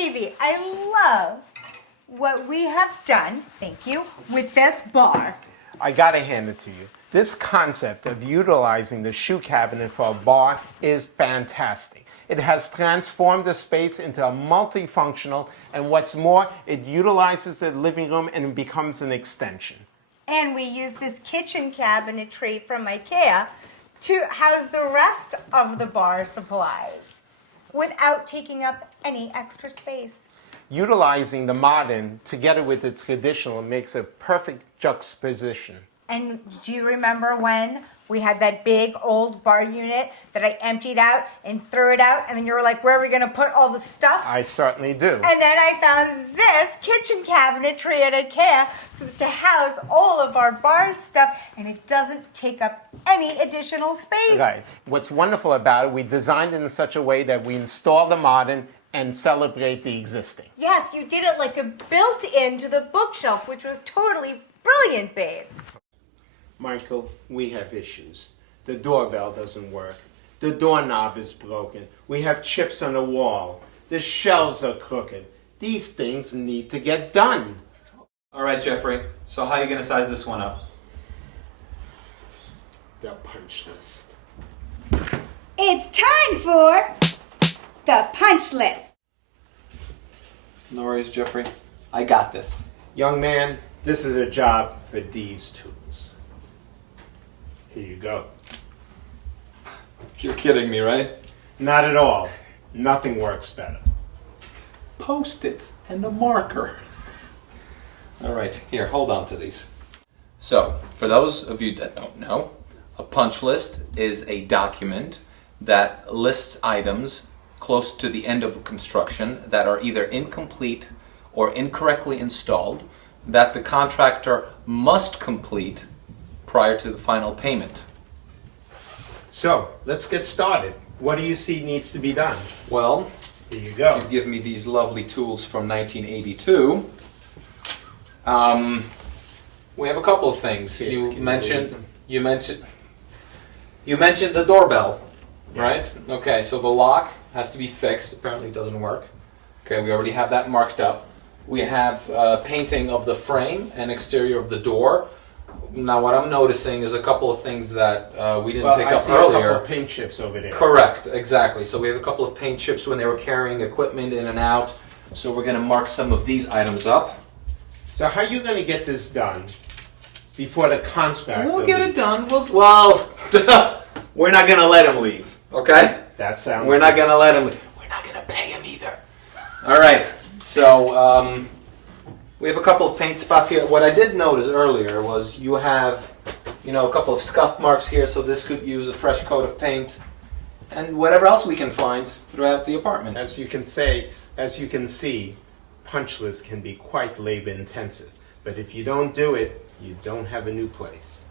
gravy. I love what we have done, thank you, with this bar. I gotta hand it to you. This concept of utilizing the shoe cabinet for a bar is fantastic. It has transformed the space into a multifunctional, and what's more, it utilizes the living room and it becomes an extension. And we use this kitchen cabinetry from IKEA to house the rest of the bar supplies without taking up any extra space. Utilizing the modern together with the traditional makes a perfect juxtaposition. And do you remember when we had that big old bar unit that I emptied out and threw it out, and then you were like, where are we going to put all the stuff? I certainly do. And then I found this kitchen cabinetry at IKEA to house all of our bar stuff, and it doesn't take up any additional space. Right. What's wonderful about it, we designed it in such a way that we install the modern and celebrate the existing. Yes, you did it like a built-in to the bookshelf, which was totally brilliant, babe. Michael, we have issues. The doorbell doesn't work. The doorknob is broken. We have chips on the wall. The shelves are crooked. These things need to get done. All right, Jeffrey. So how are you going to size this one up? The punch list. It's time for the punch list. No worries, Jeffrey. I got this. Young man, this is a job for these tools. Here you go. You're kidding me, right? Not at all. Nothing works better. Post-its and a marker. All right, here, hold on to these. So, for those of you that don't know, a punch list is a document that lists items close to the end of a construction that are either incomplete or incorrectly installed that the contractor must complete prior to the final payment. So, let's get started. What do you see needs to be done? Well, Here you go. you give me these lovely tools from 1982. We have a couple of things. Kids You can mentioned believe the doorbell, Yes. right? Okay, so the lock has to be fixed. Apparently, it doesn't work. Okay, we already have that marked up. We have painting of the frame and exterior of the door. Now, what I'm noticing is a couple of things that we didn't pick I up see earlier. a couple of paint chips over there. Correct, exactly. So we have a couple of paint chips when they were carrying equipment in and out. So we're going to mark some of these items up. So how are you going to get this done before the contract? We'll get it done. Well, we're not going to let him leave, okay? That sounds We're not good. going to let him leave. We're not going to pay him either. All right, so we have a couple of paint spots here. What I did notice earlier was you have, a couple of scuff marks here, so this could use a fresh coat of paint. And whatever else we can find throughout the apartment. As you can see, punch lists can be quite labor intensive. But if you don't do it, you don't have a new place.